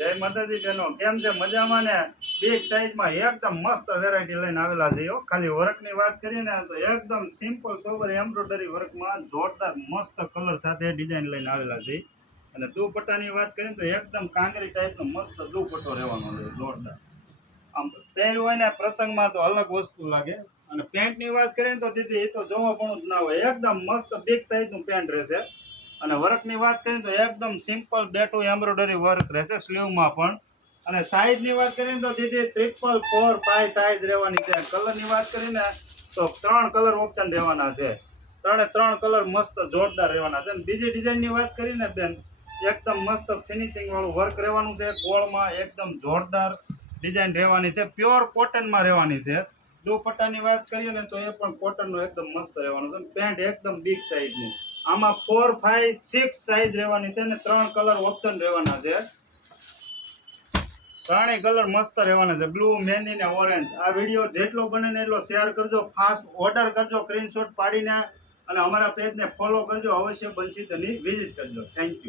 જય માતાજી બેનો, કેમ છે? મજામાં ને? બિગ સાઈઝમાં એકદમ મસ્ત વેરાયટી લઈને આવેલા છે. ખાલી વર્કની વાત કરીએ ને તો એકદમ સિમ્પલ સોબર એમ્બ્રોઇડરી વર્કમાં જોરદાર મસ્ત કલર સાથે ડિઝાઇન લઈને આવેલા છે. અને દુપટ્ટાની વાત કરીએ તો એકદમ કાંગરી ટાઈપનો મસ્ત દુપટ્ટો રહેવાનો છે, જોરદાર. આમ પહેર્યું હોય ને પ્રસંગમાં તો અલગ વસ્તુ લાગે. અને પેન્ટની વાત કરીએ તો દીદી એ તો જોવા પણ જ ના હોય, એકદમ મસ્ત બિગ સાઈઝનું પેન્ટ રહેશે. અને વર્કની વાત કરીએ તો એકદમ સિમ્પલ બેઠું એમ્બ્રોઇડરી વર્ક રહેશે સ્લીવમાં પણ. અને સાઇઝની વાત કરીએ તો દીદી 444 સાઇઝ રહેવાની છે. કલરની વાત કરીને તો 3 કલર ઓપ્શન રહેવાના છે. 3 કલર મસ્ત જોરદાર રહેવાના છે. અને બીજી ડિઝાઇનની વાત કરીને બેન, એકદમ મસ્ત ફિનિશિંગ વાળું વર્ક રહેવાનું છે. ગોળમાં એકદમ જોરદાર ડિઝાઇન રહેવાની છે. પ્યોર કોટનમાં રહેવાની છે. દુપટ્ટાની વાત કરીએ ને તો એ પણ કોટનનું એકદમ મસ્ત રહેવાનું છે. પેન્ટ એકદમ બિગ સાઇઝનું. આમાં 4, 5, 6 સાઇઝ રહેવાની છે. અને 3 કલર ઓપ્શન રહેવાના છે. 3 કલર મસ્ત રહેવાના છે, બ્લુ, મહેંદી ને ઓરેન્જ. આ વિડીયો જેટલો બને ને એટલો શેર કરજો, ફાસ્ટ ઓર્ડર કરજો સ્ક્રીનશોટ પાડીને. અને અમારા પેજને ફોલો કરજો. અવશ્ય બંસીતની વિઝિટ કરજો. Thank you.